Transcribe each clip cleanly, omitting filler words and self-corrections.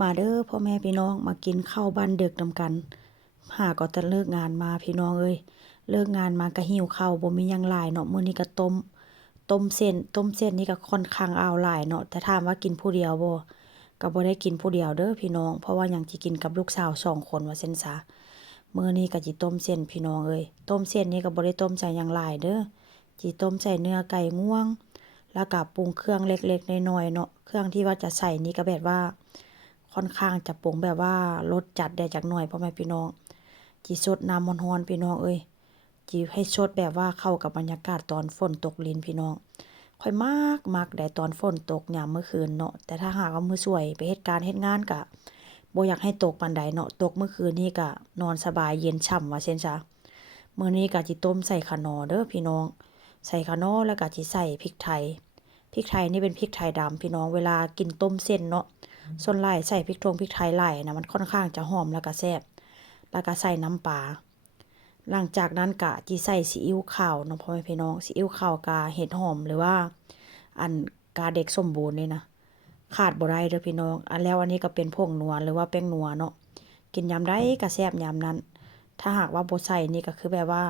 มาเด้อพ่อแม่พี่น้องมากินข้าวบ้านดึกนำกันหาก็จะเลิกงานมาพี่น้องเอ้ยเลิกงานมาก็หิวข้าวบ่มีหยังหลายเนาะมื้อนี้ก็ต้มเส้นนี่ก็ค่อนข้างอ้าวหลายเนาะแต่ถามว่ากินผู้เดียวบ่ก็บ่ได้กินผู้เดียวเด้อพี่น้องเพราะว่าหยังสิกินกับลูกสาว2คนว่าซั่นซะมื้อนี้ก็สิต้มเส้นพี่น้องเอ้ยต้มเส้นนี่ก็บ่ได้ต้มใส่หยังหลายเด้อสิต้มใส่เนื้อไก่ง่วงแล้วก็ปรุงเครื่องเล็กๆน้อยๆเนาะเครื่องที่ว่าจะใส่นี่ก็แบบว่าค่อนข้างจะปรุงแบบว่ารสจัดได้จักหน่อยพ่อแม่พี่น้องสิสดน้ำร้อนๆพี่น้องเอ้ยสิให้สดแบบว่าเข้ากับบรรยากาศตอนฝนตกลิ้นพี่น้องค่อยมักได้ตอนฝนตกยามมื้อคืนเนาะแต่ถ้าหากว่ามื้อสวยไปเฮ็ดการเฮ็ดงานก็บ่อยากให้ตกปานใดเนาะตกมื้อคืนนี้ก็นอนสบายเย็นฉ่ำว่าซั่นซะมื้อนี้ก็สิต้มใส่คะนอเด้อพี่น้องใส่คะนอแล้วก็สิใส่พริกไทยนี่เป็นพริกไทยดำพี่น้องเวลากินต้มเส้นเนาะส่วนหลายใส่พริกไทยหลายนะมันค่อนข้างจะหอมแล้วก็แซ่บแล้วก็ใส่น้ำปลาหลังจากนั้นก็สิใส่ซีอิ๊วขาวเนาะพ่อแม่พี่น้องซีอิ๊วขาวกาเห็ดหอมหรือว่าอันกาเด็กสมบูรณ์นี่นะขาดบ่ได้เด้อพี่น้องแล้วอันนี้ก็เป็นผงนัวหรือว่าแป้งนัวเนาะกินยามใดก็แซ่บยามนั้นถ้าหากว่าบ่ใส่นี่ก็คือแบบว่า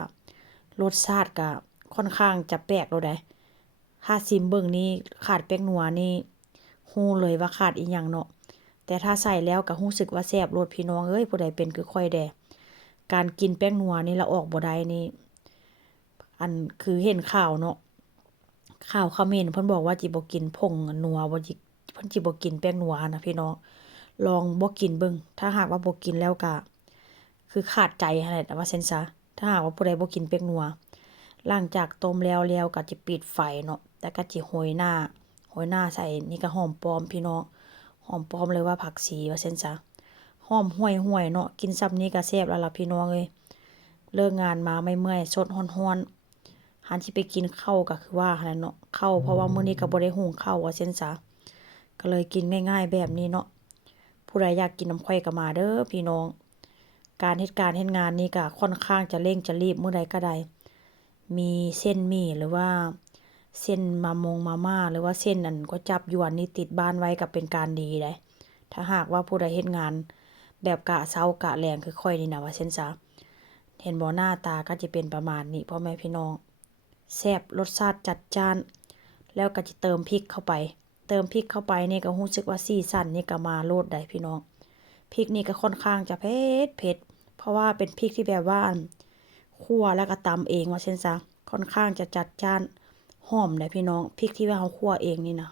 รสชาติก็ค่อนข้างจะแปลกโลดได้ถ้าซิมเบิ่งนี่ขาดแป้งนัวนี่ฮู้เลยว่าขาดอีหยังเนาะแต่ถ้าใส่แล้วก็รู้สึกว่าแซ่บโลดพี่น้องเอ้ยผู้ใดเป็นคือข้อยแดการกินแป้งนัวนี่ละออกบ่ได้นี่อันคือเห็นข่าวเนาะข่าวเขมรเพิ่นบอกว่าจิบ่กินผงนัวบ่จิเพิ่นจิบ่กินแป้งนัวนะพี่น้องลองบ่กินเบิ่งถ้าหากว่าบ่กินแล้วก็คือขาดใจหั่นแหละว่าซั่นซะถ้าหากว่าผู้ใดบ่กินแป้งนัวหลังจากต้มแล้วก็จิปิดไฟเนาะแล้วก็จิโรยหน้าใส่นี่ก็หอมปลอมพี่น้องหอมปลอมเลยว่าผักชีว่าซั่นซะหอมห่วยๆเนาะกินซ้ำนี้ก็แซ่บแล้วล่ะพี่น้องเอ้ยเลิกงานมาไม่เมื่อยสดร้อนๆหันสิไปกินข้าวก็คือว่าหั่นล่ะเนาะข้าวเพราะว่ามื้อนี้ก็บ่ได้หุงข้าวว่าซั่นซะก็เลยกินง่ายๆแบบนี้เนาะผู้ใดอยากกินน้ำข้อยก็มาเด้อพี่น้องการเฮ็ดงานนี่ก็ค่อนข้างจะเร่งจะรีบมื้อใดก็ได้มีเส้นหมี่หรือว่าเส้นมาม่าหรือว่าเส้นอันก๋วยจั๊บญวนนี่ติดบ้านไว้ก็เป็นการดีเดะถ้าหากว่าผู้ใดเฮ็ดงานแบบกะเช้ากะแลงคือข้อยนี่น่ะว่าซั่นซะเห็นบ่หน้าตาก็จะเป็นประมาณนี้พ่อแม่พี่น้องแซ่บรสชาติจัดจ้านแล้วก็สิเติมพริกเข้าไปนี่ก็รู้สึกว่าสีสันนี่ก็มาโลดได้พี่น้องพริกนี่ก็ค่อนข้างจะเผ็ดเพราะว่าเป็นพริกที่แบบว่าคั่วแล้วก็ตำเองว่าซั่นซะค่อนข้างจะจัดจ้านหอมได้พี่น้องพริกที่ว่าเราคั่วเองนี่นะ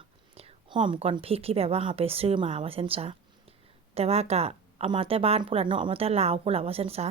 หอมกว่าพริกที่แบบว่าเราไปซื้อมาว่าซั่นซะแต่ว่าก็เอามาแต่บ้านพุ่นล่ะเนาะเอามาแต่ลาวพุ่นล่ะว่าซั่นซะ